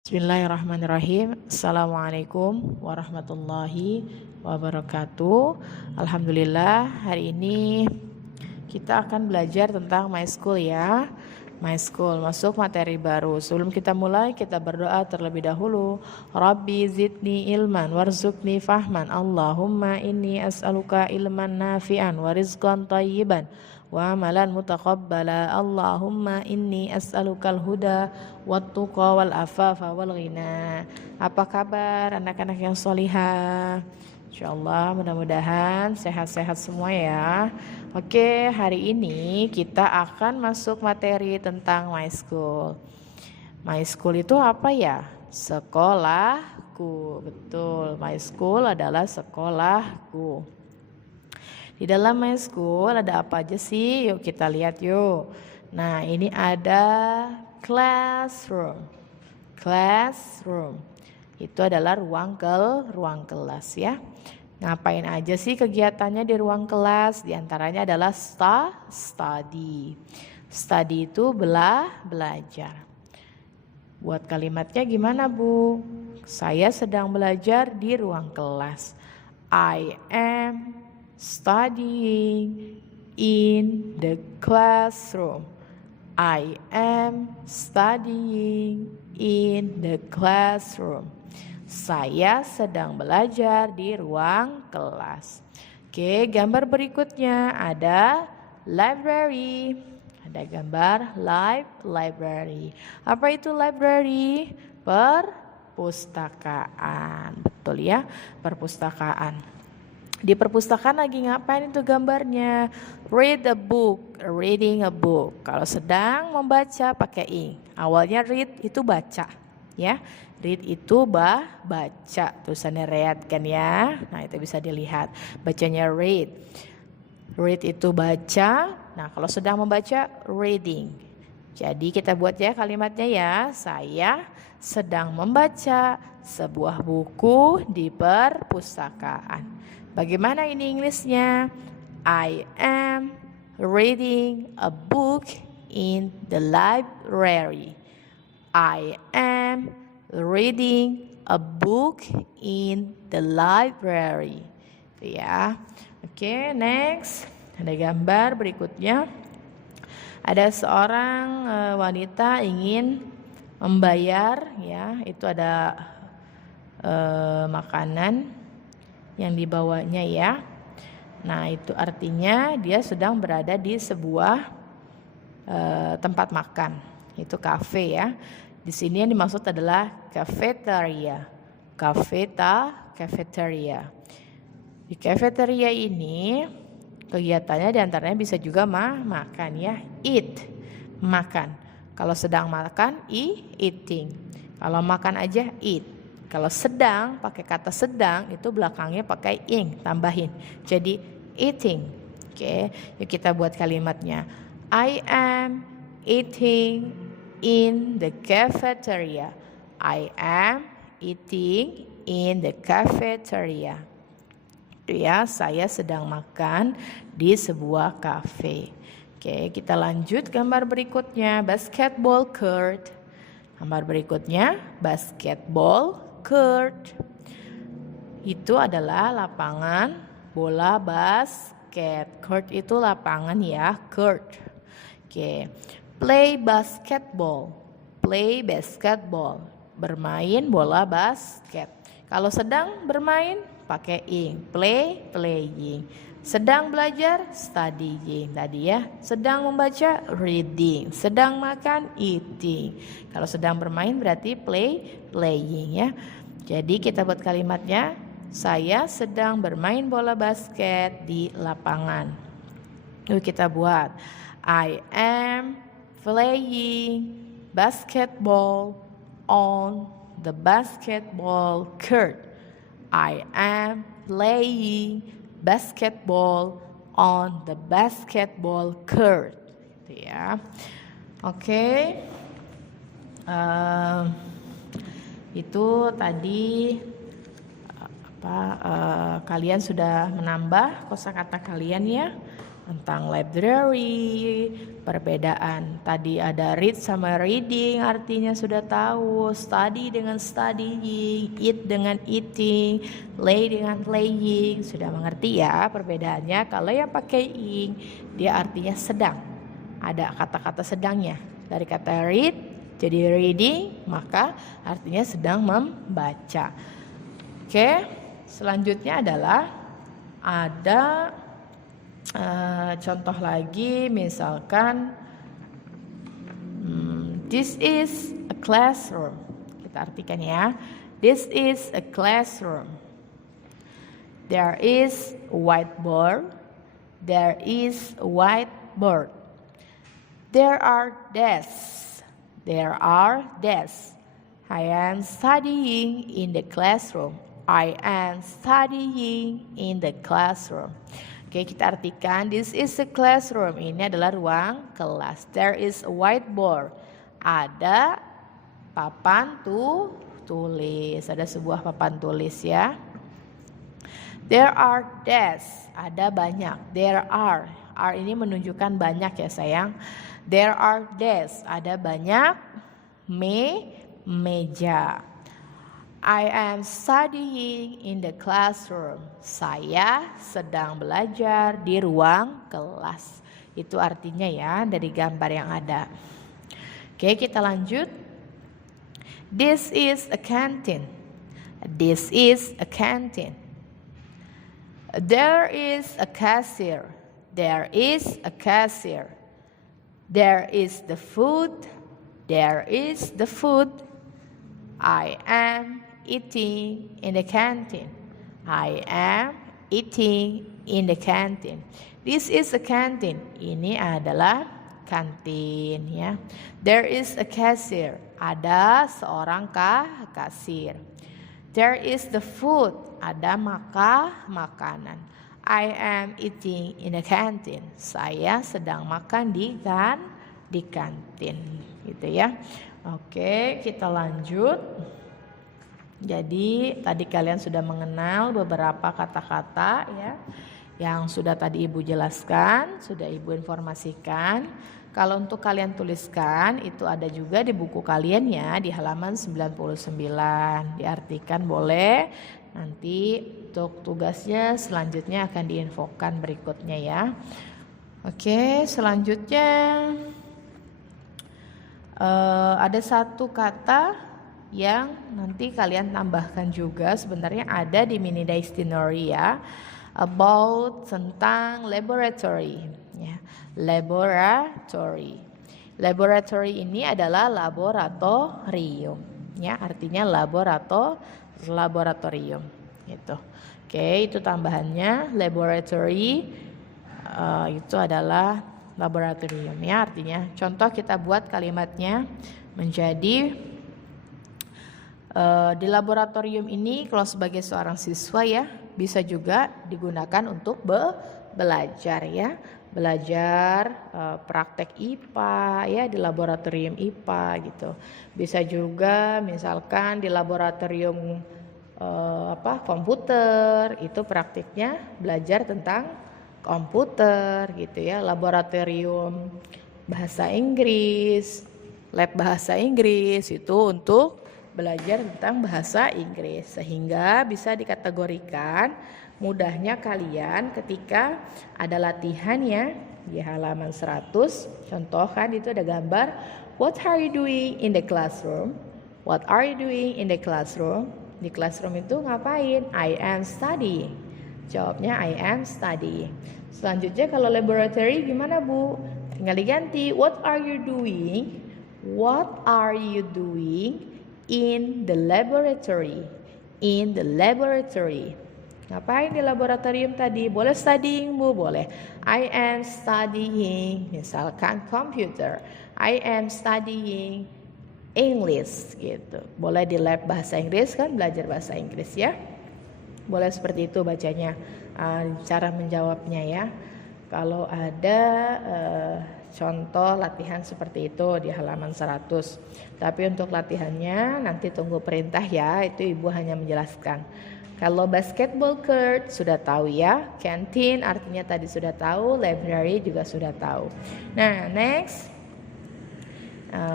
Bismillahirrahmanirrahim. Assalamualaikum warahmatullahi wabarakatuh. Alhamdulillah, hari ini kita akan belajar tentang My School ya. My School, masuk materi baru. Sebelum kita mulai, kita berdoa terlebih dahulu. Rabbi zidni ilman warzuqni fahman. Allahumma inni as'aluka ilman nafi'an wa rizqan tayyiban wa amalan mutaqabbala. Allahumma inni as'alukal huda wattuqa wal afafa wal ghina. Apa kabar anak-anak yang solihah? Insyaallah mudah-mudahan sehat-sehat semua ya. Oke, hari ini kita akan masuk materi tentang My School. My School itu apa ya? Sekolahku. Betul, My School adalah sekolahku. Di dalam My School ada apa aja sih? Yuk kita lihat yuk. Nah, ini ada classroom. Classroom. Itu adalah ruang kelas ya. Ngapain aja sih kegiatannya di ruang kelas? Di antaranya adalah study. Study itu belajar. Buat kalimatnya gimana, Bu? Saya sedang belajar di ruang kelas. I am studying in the classroom. I am studying in the classroom. Saya sedang belajar di ruang kelas. Oke, gambar berikutnya ada library. Ada gambar library. Apa itu library? Perpustakaan. Betul ya, perpustakaan. Di perpustakaan lagi ngapain itu gambarnya? Read a book, reading a book. Kalau sedang membaca pakai ing. Awalnya read itu baca, ya. Read itu baca, tulisannya read kan ya. Nah, itu bisa dilihat. Bacanya read. Read itu baca. Nah, kalau sedang membaca reading. Jadi kita buat ya kalimatnya ya. Saya sedang membaca sebuah buku di perpustakaan. Bagaimana ini Inggrisnya? I am reading a book in the library. I am reading a book in the library. Itu ya. Oke, next. Ada gambar berikutnya. Ada seorang wanita ingin membayar ya, itu ada makanan yang dibawanya ya. Nah, itu artinya dia sedang berada di sebuah tempat makan. Itu kafe ya. Di sini yang dimaksud adalah cafeteria. Cafeteria. Di cafeteria ini kegiatannya diantaranya bisa juga makan ya. Eat, makan. Kalau sedang makan, eating. Kalau makan aja, eat. Kalau sedang, pakai kata sedang, itu belakangnya pakai ing, tambahin. Jadi eating. Oke, yuk kita buat kalimatnya. I am eating in the cafeteria. I am eating in the cafeteria. Itu ya, saya sedang makan di sebuah kafe. Oke, kita lanjut gambar berikutnya, basketball court. Gambar berikutnya, basketball court. Itu adalah lapangan bola basket. Court itu lapangan ya, court. Oke. Play basketball. Play basketball. Bermain bola basket. Kalau sedang bermain pakai ing. Play, playing. Sedang belajar, studying. Tadi ya. Sedang membaca, reading. Sedang makan, eating. Kalau sedang bermain berarti play, playing ya. Jadi kita buat kalimatnya. Saya sedang bermain bola basket di lapangan. Yuk kita buat. I am playing basketball on the basketball court. I am playing basketball on the basketball court. Itu ya. Oke. Itu tadi kalian sudah menambah kosakata kalian ya. tentang library, perbedaan tadi ada read sama reading artinya sudah tahu, study dengan studying, eat dengan eating, play dengan playing, sudah mengerti ya perbedaannya. Kalau yang pakai ing dia artinya sedang, ada kata-kata sedangnya, dari kata read jadi reading, maka artinya sedang membaca. Oke, selanjutnya adalah ada contoh lagi, misalkan this is a classroom. Kita artikan ya, this is a classroom. There is a whiteboard. There is a whiteboard. There are desks. There are desks. I am studying in the classroom. I am studying in the classroom. Oke, kita artikan this is a classroom. Ini adalah ruang kelas. There is a whiteboard. Ada papan tulis. Ada sebuah papan tulis ya. There are desks. Ada banyak. There are. Are ini menunjukkan banyak ya sayang. There are desks. Ada banyak meja. I am studying in the classroom. Saya sedang belajar di ruang kelas. Itu artinya ya dari gambar yang ada. Oke, kita lanjut. This is a canteen. This is a canteen. There is a cashier. There is a cashier. There is the food. There is the food. I am eating in the canteen. I am eating in the canteen. This is a canteen. Ini adalah kantin ya. There is a cashier. Ada seorang kasir. There is the food. Ada makanan. I am eating in the canteen. Saya sedang makan di kantin gitu ya. Oke, kita lanjut. Jadi tadi kalian sudah mengenal beberapa kata-kata ya yang sudah tadi Ibu jelaskan, sudah Ibu informasikan. Kalau untuk kalian tuliskan itu ada juga di buku kalian ya di halaman 99. Diartikan boleh. Nanti untuk tugasnya selanjutnya akan diinfokan berikutnya ya. Oke, selanjutnya ada satu kata yang nanti kalian tambahkan juga, sebenarnya ada di mini dictionary ya, about tentang laboratory ya. Laboratory ini adalah laboratorium ya, artinya laboratorium gitu. Oke, itu tambahannya laboratory itu adalah laboratorium ya, artinya contoh kita buat kalimatnya menjadi di laboratorium ini kalau sebagai seorang siswa ya bisa juga digunakan untuk belajar ya, belajar praktek IPA ya di laboratorium IPA gitu. Bisa juga misalkan di laboratorium komputer itu praktiknya belajar tentang komputer gitu ya. Laboratorium bahasa Inggris, lab bahasa Inggris itu untuk belajar tentang bahasa Inggris, sehingga bisa dikategorikan mudahnya kalian ketika ada latihannya di halaman 100. Contoh kan itu ada gambar, what are you doing in the classroom? What are you doing in the classroom? Di classroom itu ngapain? I am studying. Jawabnya I am studying. Selanjutnya kalau laboratory gimana Bu? Tinggal diganti, what are you doing? What are you doing in the laboratory? In the laboratory. Ngapain di laboratorium tadi? Boleh studying Bu, boleh. I am studying, misalkan computer. I am studying English gitu. Boleh di lab bahasa Inggris kan, belajar bahasa Inggris ya. Boleh seperti itu bacanya. Cara menjawabnya ya. Kalau ada contoh latihan seperti itu di halaman 100. Tapi untuk latihannya nanti tunggu perintah ya, itu Ibu hanya menjelaskan. Kalau basketball court sudah tahu ya. Canteen artinya tadi sudah tahu. Library juga sudah tahu. Nah, next.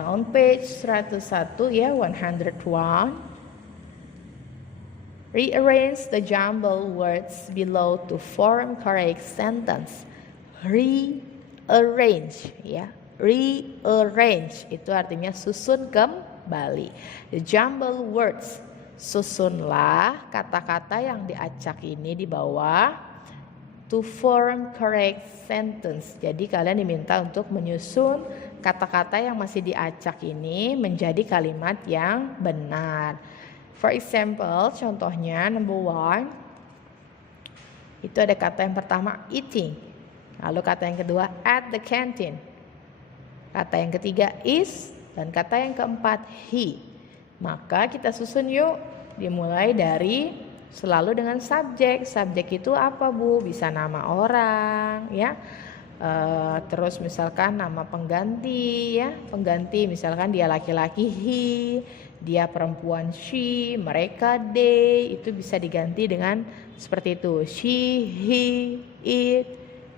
On page 101 ya, 101. Rearrange the jumbled words below to form correct sentence. Rearrange ya. Rearrange itu artinya susun kembali. The jumbled words, susunlah kata-kata yang diacak ini di bawah to form correct sentence. Jadi kalian diminta untuk menyusun kata-kata yang masih diacak ini menjadi kalimat yang benar. For example, contohnya number 1, itu ada kata yang pertama eating. Lalu kata yang kedua at the canteen. Kata yang ketiga is, dan kata yang keempat he. Maka kita susun yuk, dimulai dari selalu dengan subjek. Subjek itu apa Bu? Bisa nama orang ya. Terus misalkan nama pengganti ya. Pengganti misalkan dia laki-laki he, dia perempuan she, mereka they. Itu bisa diganti dengan seperti itu. She, he, it,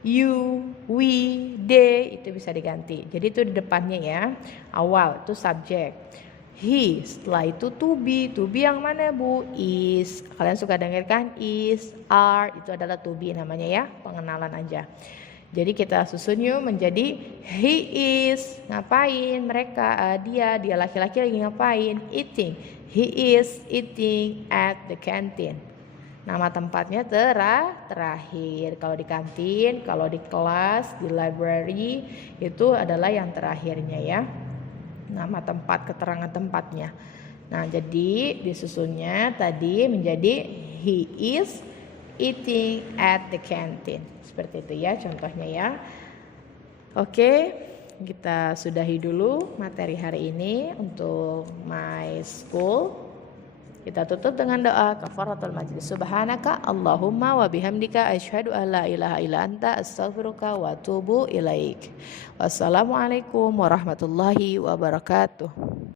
you, we, they, itu bisa diganti. Jadi itu di depannya ya. Awal itu subjek. He, setelah itu to be. To be yang mana Bu? Is. Kalian suka dengarkan is, are, itu adalah to be namanya ya. Pengenalan aja. Jadi kita susun yuk menjadi he is. Ngapain mereka? Dia laki-laki lagi ngapain? Eating. He is eating at the canteen. Nama tempatnya terakhir. Kalau di kantin, kalau di kelas, di library, itu adalah yang terakhirnya ya. Nama tempat, keterangan tempatnya. Nah, jadi disusunnya tadi menjadi he is eating at the canteen. Seperti itu ya contohnya ya. Oke, kita sudahi dulu materi hari ini untuk my school. Kita tutup dengan doa kafaratul majlis. Subhanaka Allahumma wa bihamdika asyhadu an la ilaha illa anta astaghfiruka wa atubu ilaik. Wassalamualaikum warahmatullahi wabarakatuh.